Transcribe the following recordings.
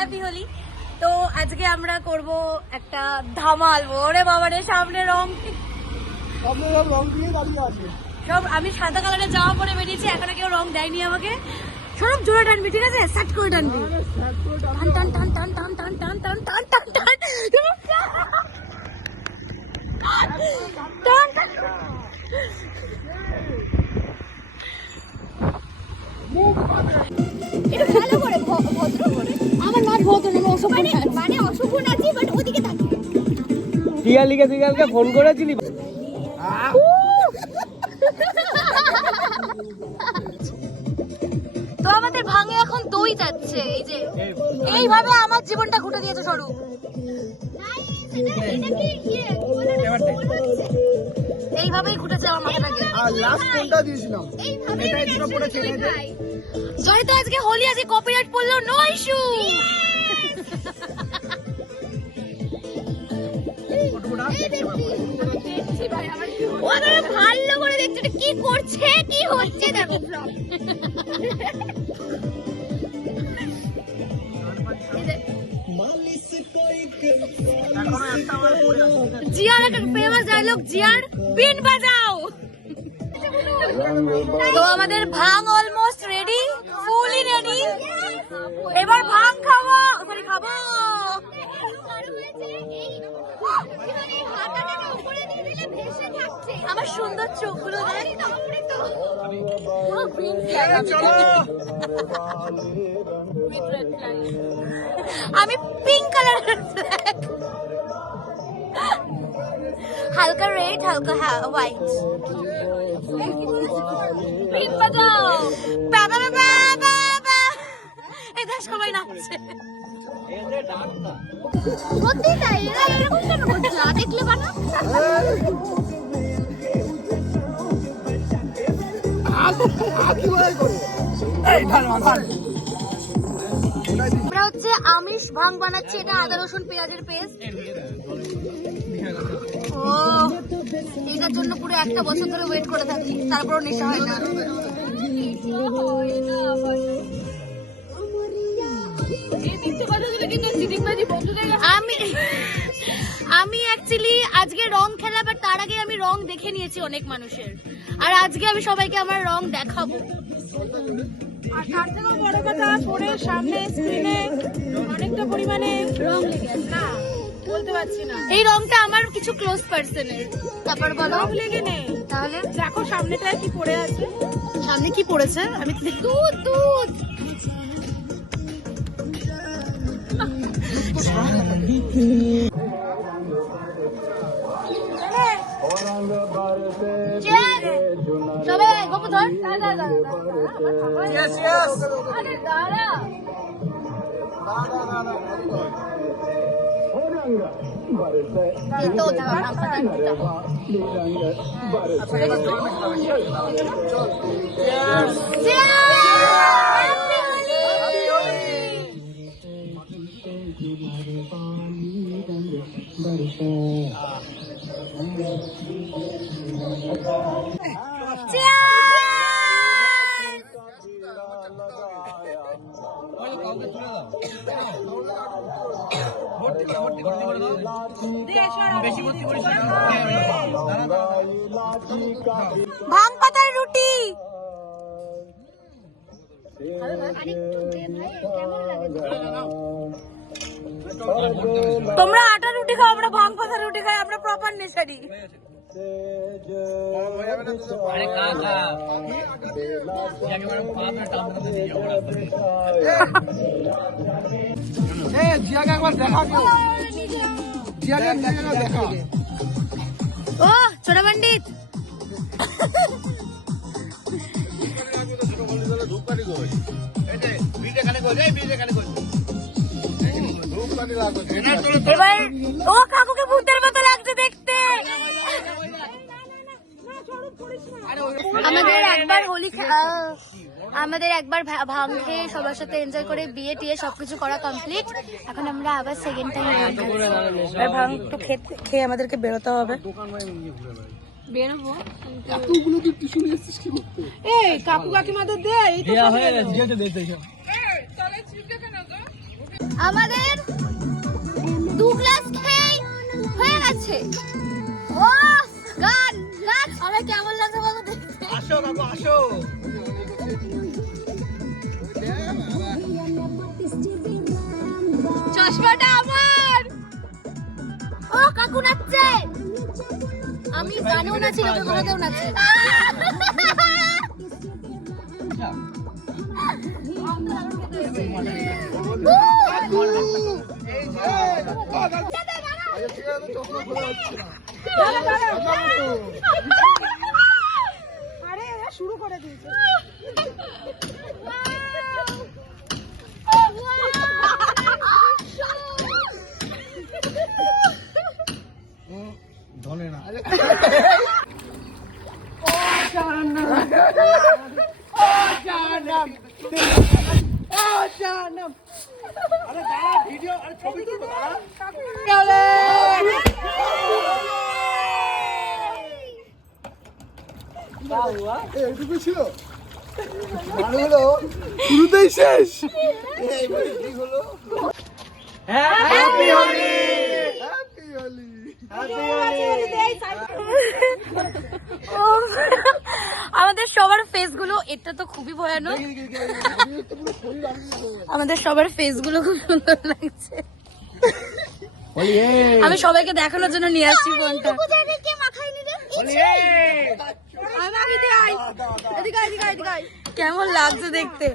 Happy Holi. তো আজকে আমরা করব একটা ধামাল। ওরে বাবা রে, সামনে রং দিয়ে দাঁড়িয়ে আছে সব। আমি সাদা কালারের জামা পরে বেরিয়েছি, এখনো কেউ রং দেয়নি আমাকে। সব জোরে টানবি, ঠিক আছে? সাট করে টানবি। টান টান টান টান টান টান টান টান টান টান টান টান। এটা ভালো করে ভদ্র করে। আমার নাচ ভদ্র না, অসভ্য নাচ। মানে অসভ্য নাচি, বাট ওদিকে তাকিয়ে। টিয়ালিকে তুই কালকে ফোন করেছিলি? তো আমাদের ভাঙে এখন দই যাচ্ছে। এই যে এইভাবে আমার জীবনটা ঘুটে দিয়েছে স্বরূপ। এইভাবেই ঘুটেছে আমার মাথাটাকে। আর লাস্ট কোনটা দিয়েছিলাম? এটা একটু পরে ছেড়ে দে। সরি, তো আজকে হোলি, আজকে কপিরাইট পড়লো, নো ইস্যু। ওরা ভালো করে দেখছে কি করছে, কি হচ্ছে দেখো। জিয়ার একটা ফেমাস ডায়লগ, জিয়ার বিন বাজাও। তো আমাদের ভাং অলমোস্ট রেডি, ফুলি রেডি। এবার ভাং খাবো, সরি খাবো। আমার সুন্দর চোখগুলো দেখ। আমি পিঙ্ক কালারের ফ্ল্যাগ, হালকা রেড, হালকা হোয়াইট। পিঙ্ক বাজাও, বাবা বাবা বাবা। এই দেখ সবাই নাচছে। সত্যি তাই, এরা এরকম কেন করছে? দেখলে বানা। আমরা হচ্ছে আমিষ ভাং বানাচ্ছি। এটা আদা রসুন পেঁয়াজের পেস্ট। ও, এটার জন্য পুরো একটা বছর ধরে ওয়েট করে থাকি, তারপরও নেশা হয় না। আমি অ্যাকচুয়ালি আজকে রং খেলা, বাট তার আগে আমি রং দেখে নিয়েছি অনেক মানুষের, আর আজকে আমি সবাইকে আমার রং দেখাবো। আর তার থেকেও বড় কথা, পরে সামনে স্ক্রিনে অনেকটা পরিমাণে রং লেগে আছে। না বলতে পারছি না, এই রংটা আমার কিছু ক্লোজ পার্সনের। তারপর বলো, রং লেগে নেই। তাহলে দেখো সামনেটা কি পড়ে আছে। সামনে কি পড়েছে? আমি দুধ দুধ। সবাই গপ ধর। ভাং পাতার রুটি। তোমরা আটা রুটি খাও, আমরা ভাং পাতার রুটি খাই। আমরা প্রপার নেশারি। জিয়াকে একবার দেখা কেউ, জিয়াকে দেখা। ও ছোট পণ্ডিত, এবার ও কাকুকে ভূতের মতো লাগছে দেখতে। আমাদের একবার ভাং খেয়ে সবার সাথে এনজয় করে বিয়ে টিয়ে সবকিছু করা কমপ্লিট। এখন আমরা আবার সেকেন্ড টাইম ভাং একটু খেয়ে আমাদেরকে বেরোতে হবে। বেরোবো। এতগুলো তুই টিস্যু নিয়ে এসেছিস কি করতে? এই কাকু কাকিমাদের দে, এই তো হয়ে গেছে, যেতে দে। আমাদের 2 গ্লাস খেয়ে হয়ে গেছে। ও গান নাচ আমার কেমন লাগছে বলো দেখতে। আসো কাকু আসো। চশমাটা আমার। ও কাকু নাচছে। আমি গানেও নাচি লোকে ঘোরাতেও নাচি। আরে শুরু করে দিয়েছে। ধনে না ভিডিও আরে ছবি তুলবো এইটুকু ছিল মানে হলো শুরুতেই শেষ। এইবারে কি হলো? Happy Holi happy Holi happy আমাদের সবার ফেস গুলো, এটা তো খুবই ভয়ানক। আমাদের সবার ফেস গুলো খুব সুন্দর লাগছে। আমি সবাইকে দেখানোর জন্য নিয়ে আসছি ফোনটা। কেমন লাগছে দেখতে?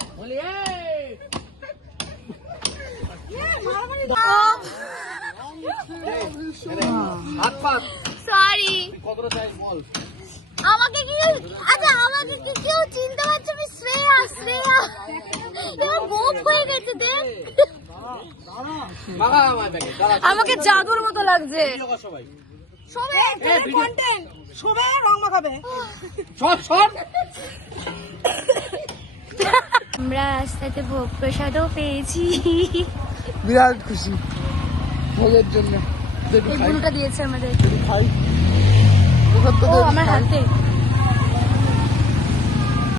সরি আমাকে কি, আচ্ছা আমাকে কি কেউ চিনতে পারছে? আমি শ্রেয়া, শ্রেয়া এবার গোপ হয়ে গেছে দেখ। আমাকে জাদুর মতো লাগছে। সবাই কন্টেন্ট সবে রং মাখাবে। আমরা রাস্তাতে ভোগ প্রসাদও পেয়েছি। বিরাট খুশি ভোগের জন্য। এই বুলুটা দিয়েছে আমাদের। খাই ও আমার হাতে